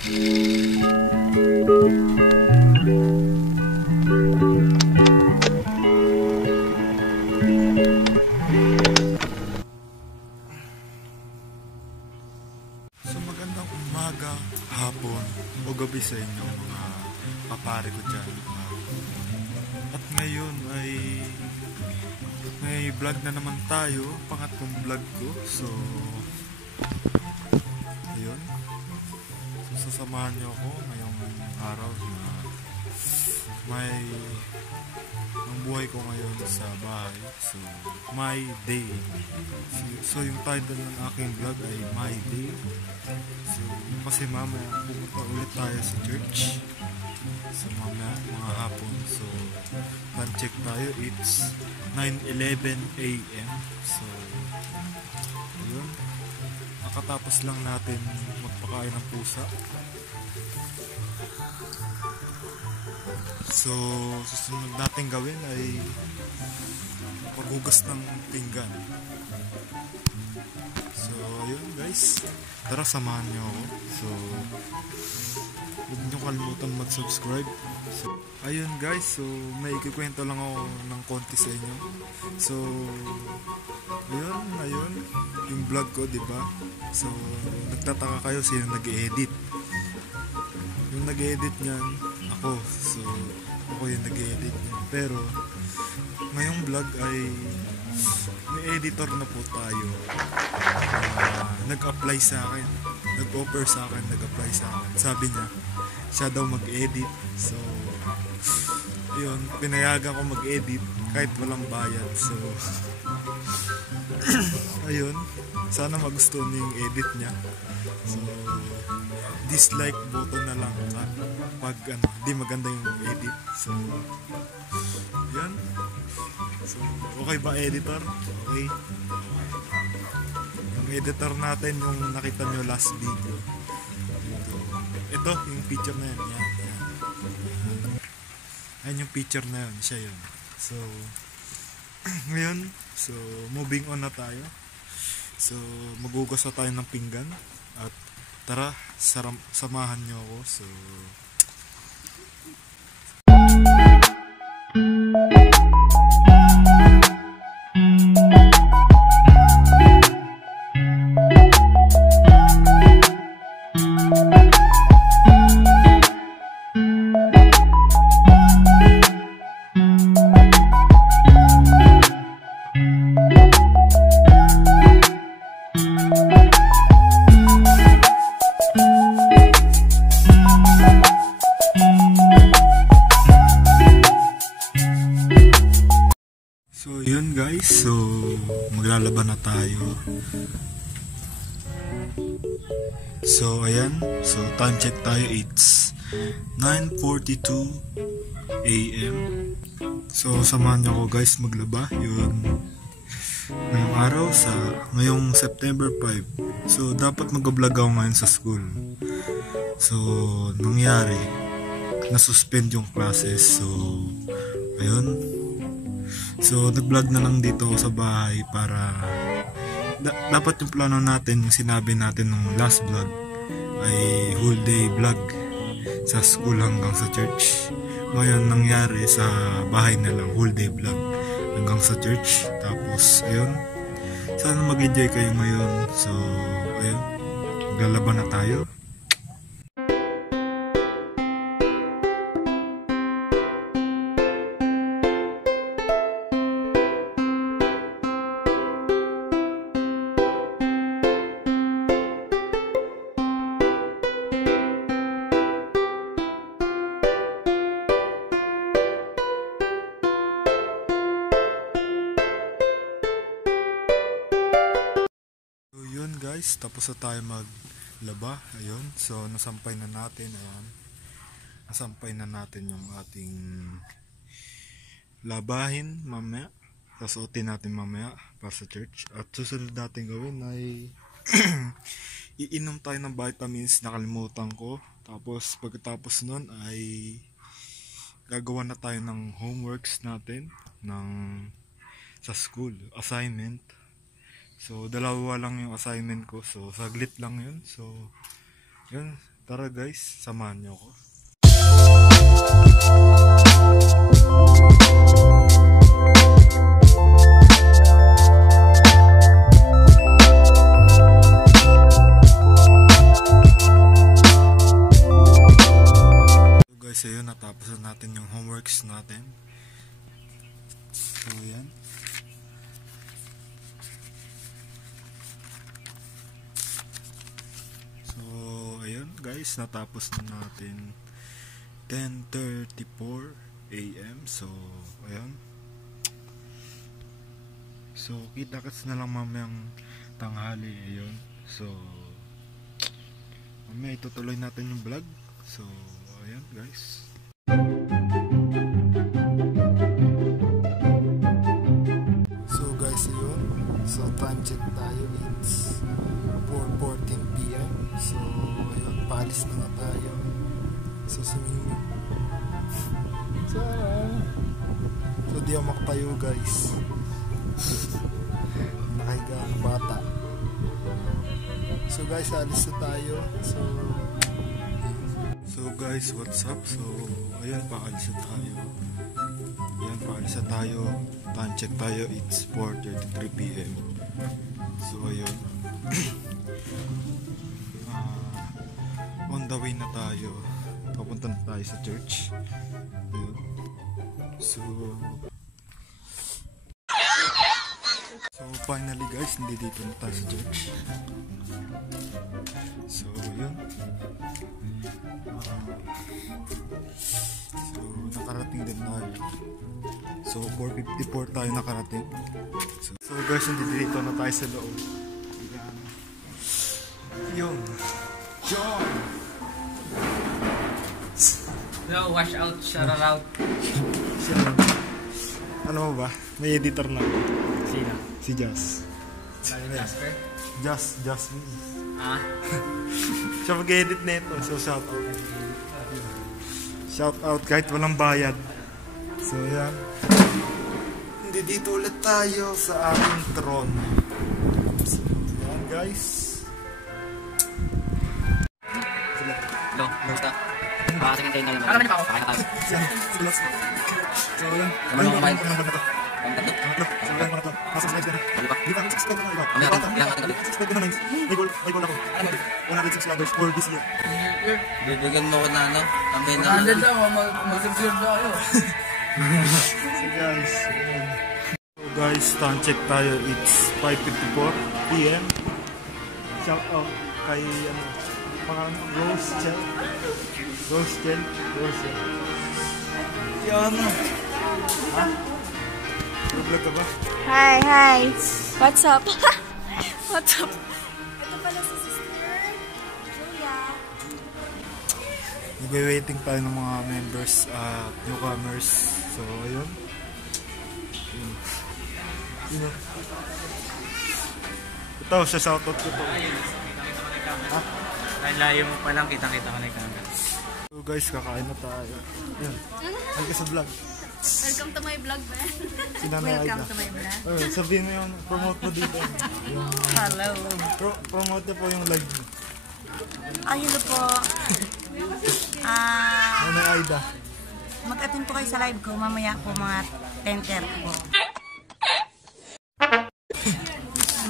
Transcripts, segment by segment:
So magandang umaga, hapon o gabi sa inyo mga kapare ko dyan. At ngayon ay may vlog na naman tayo, pangatlong vlog ko. So ayun, so sasamahan nyo ako ngayong araw na ang buhay ko ngayon sa bahay. So my day. So yung title ng aking vlog ay my day. So kasi mamaya pupunta ulit tayo sa church. So mamaya mga hapon. So time check tayo, it's 9:11 AM. So ayun, nakatapos lang natin magpakain ng pusa. So susunod natin gawin ay paghugas ng pinggan. So ayun guys, tara samahan nyo ako. So huwag nyo kalimutan mag-subscribe. So ayun guys, so may ikikwento lang ako ng konti sa inyo. So ayun yung vlog ko, diba? So nagtataka kayo sino nag-edit. Yung nag-edit niyan ako. So ako yung nag-edit niyan. Pero ngayong vlog ay may editor na po tayo. Nag-apply sa akin, nag-offer sa akin, nag-apply sa akin. Sabi niya, siya daw mag-edit. So yun, pinayagan ko mag-edit kahit walang bayad. So ayun, sana magustuhan niyo yung edit niya. So dislike button na lang pag di maganda yung edit. So yan. So okay ba editor? Okay. Yung editor natin yung nakita nyo last video. Ito yung picture na yan. Yan. Ayan yung picture na yun. Siya yun. So ngayon, so moving on na tayo. So magugas na tayo ng pinggan. At tara, samahan nyo ako. So yun guys, so maglalaban na tayo. So ayan, so time check tayo, it's 9:42 AM. So samahan niyo ako guys maglaba. Yun, ngayong araw ngayong September 5. So dapat mag-vlog ako ngayon sa school. So nangyari, na-suspend yung classes. So ayun, so nag-vlog na lang dito sa bahay para dapat yung plano natin, yung sinabi natin nung last vlog ay whole day vlog sa school hanggang sa church. Ngayon nangyari sa bahay na lang, whole day vlog hanggang sa church. Tapos ayun, sana mag-enjoy kayo ngayon. So ayun, maglalaban na tayo. Guys, tapos na tayo maglaba. Ayun, so nasampay na natin. Ayan, nasampay na natin yung ating labahin mamaya. Sasuotin natin mamaya para sa church. At susunod natin gawin ay iinom tayo ng vitamins, nakalimutan ko. Tapos pagkatapos nun ay gagawa na tayo ng homeworks natin sa school, assignment. So dalawa lang yung assignment ko, so saglit lang yun. So yun, Tara guys, samahan niyo ako. So guys, ayun, natapos na natin yung homeworks natin. So yan. So ayun guys, natapos na natin 10:34 AM. So ayun. So kita-kits na lang mamayang tanghali. Ayun. So mamaya itutuloy natin yung vlog. So ayun guys. So guys, ayun. So time check tayo. It's 4:14 PM. So ayun, paalis na nga tayo. So sumingin. So di ako makatayo guys. Nakahiga ang bata. So guys, alis na tayo. So guys, what's up? So ayun, paalis na tayo. Ayan, paalis na tayo. Time check tayo. It's 4:33 PM. So ayun. On the way na tayo. Papunta na tayo sa church. Ayun. So finally guys, hindi dito na tayo sa church. So yun. So nakarating din tayo. So 4:54 tayo nakarating. So guys, hindi dito na tayo sa loob. Yung John! No, wash out, shout out. Ano ba? May editor na. Sino? Si Jazz. Jasper? Jasmine. Ah? Siya mag-edit na ito. So shout out. Shout out kahit walang bayad. So yan. Hindi dito ulit tayo sa ating tron. So yan guys. Hello, basta. Kasi kantayin tayo naman. Ano naman pa ako? Kakain na tayo. So yan. Naman ako kumain. Ang tatlo. So yan mga to. Nakasubscribe ka na. Di ba? Subscribe ka na iba. Subscribe ka na guys. May goal ako. 106 lovers for this year. Bibigyan mo ko na ano? Kami na. Andad lang, mag-subscribe na kayo. So guys. So guys, time check tayo. It's 5:54 PM. Shout out kay ano, pangalan Rose Chel. Yan. Ha? Vlog ka ba? Hi. What's up? What's up? Ito pala si Sister Julia. Nagwe-waiting tayo ng mga members at newcomers. So, ayun. Ito, sa shoutout ko to. Ha? Layo mo pa lang, kitang-kita ko na yung camera. So guys, kakain na tayo. Ayun. Ay ka sa vlog. Welcome to my vlog, man. Sinanay Welcome Aida. to my vlog. Sabihin mo yung promote mo dito. Yung, Hello. promote na po yung live mo. Hello po. Nanay Aida. Mag-attend po kayo sa live ko mamaya po mga 10:30 po.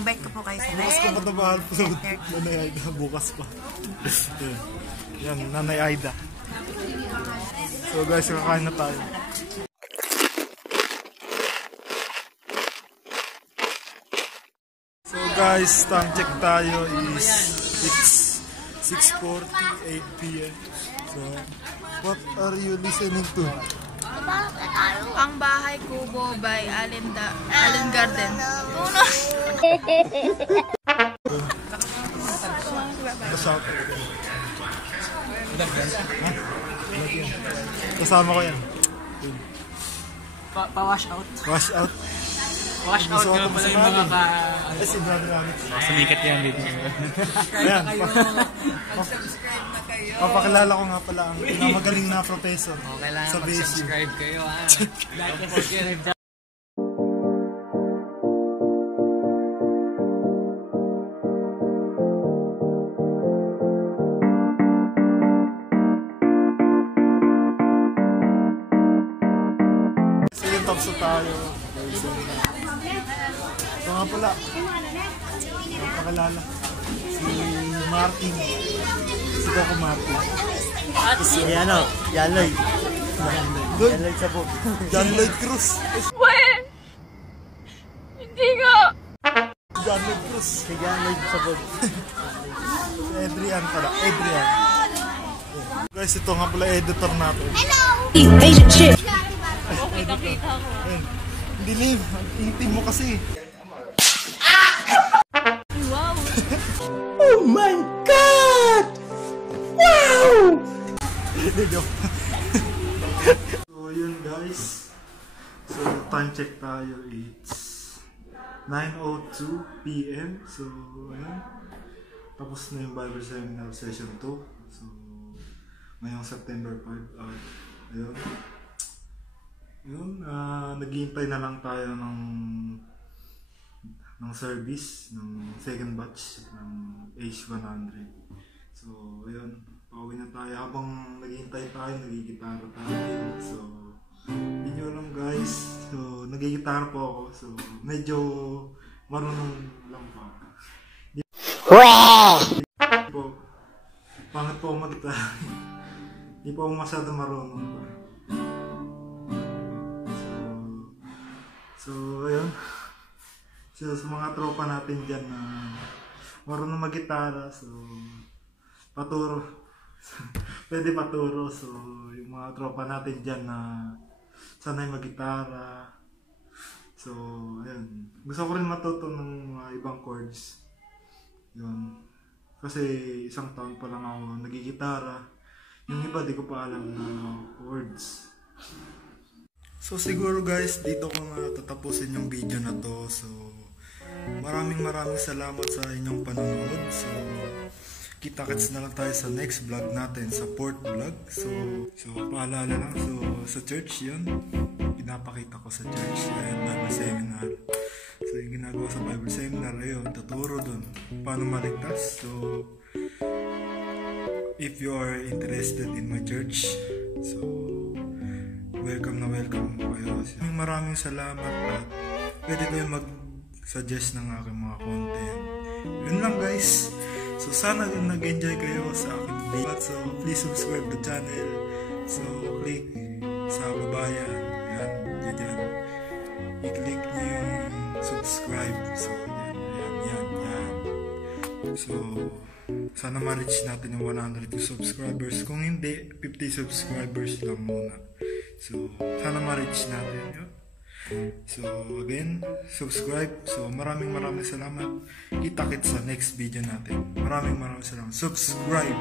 Invite ko po kayo sa Bukas ko live. matabahal po sa Nanay Aida. Bukas pa. Yan, Nanay Aida. So guys, kakain na tayo. So guys, time check tayo is it's 6:48 PM. So, what are you listening to? Ang Bahay Kubo by Allen Garden. Shout out. Kasama ko yan. Pa-wash out. Wash out. Wash out Gusto ko nga ito pala sa yung mga namin. ka... Ay, si Brother Alex. Sumikat yan dito. Ayan. Papakilala ko nga pala ang pinamagaling na professor Kailangan sa BSU. mag-subscribe kayo ha. Like and subscribe. tapos na tayo. Ito nga pala. Pakalala. Si Martin. Si Coco Martin. Si ano, John Lloyd. John Lloyd Sabog. John Lloyd Cruz. Hindi nga! John Lloyd Cruz. Si John Lloyd Sabog. Adrian pala. Adrian. Guys, ito nga pala editor natin. Asian chick! Okay, nakita ko. Ayun. Hindi live. Ang itim mo kasi. Wow! Oh my God! Wow! Hindi, joke. So, yun guys. So, time check tayo. It's 9:02 p.m. So, ayun. Tapos na yung Bible Seminar Session 2. So, ngayong September 5. Ayun. Yun, naghihintay na lang tayo ng service, ng second batch ng Age 100. So, ayun. Pauwi na tayo. Habang naghihintay tayo, nagigitara tayo. So, hindi nyo alam guys. So, nagigitara po ako. So, medyo marunong lang pa. Hindi po. Pangit po ako mag-gitara. Hindi po ako masyado marunong pa. So, ayun. So, sa mga tropa natin dyan na marunong mag-gitara. So, paturo. Pwede paturo. So, yung mga tropa natin dyan na sanay mag-gitara. So, ayun. Gusto ko rin matuto ng mga ibang chords. Yun. Kasi isang taon pa lang ako nagigitara. Yung iba di ko pa alam na chords. So siguro guys, dito ko na tatapusin yung video na to. So maraming salamat sa inyong panonood. So kita-kits na lang tayo sa next vlog natin, sa fourth vlog. So paalala lang, so sa church yun, pinapakita ko sa church, ayun, Bible Seminar. So yung ginagawa sa Bible Seminar, ayun, tuturo dun paano maligtas. So if you are interested in my church, so welcome na welcome kayo. Maraming salamat at pwede kayo mag-suggest ng aking mga content. Yun lang guys. So sana nag-enjoy kayo sa aking video. So please subscribe the channel. So click sa babayan. Yan, dyan. I-click nyo yung subscribe. So yan. So sana ma-reach natin yung 102 subscribers. Kung hindi, 50 subscribers lang muna. So sana ma-reach natin yun. So again, subscribe. So maraming salamat. Kita-kits sa next video natin. Maraming salamat. Subscribe.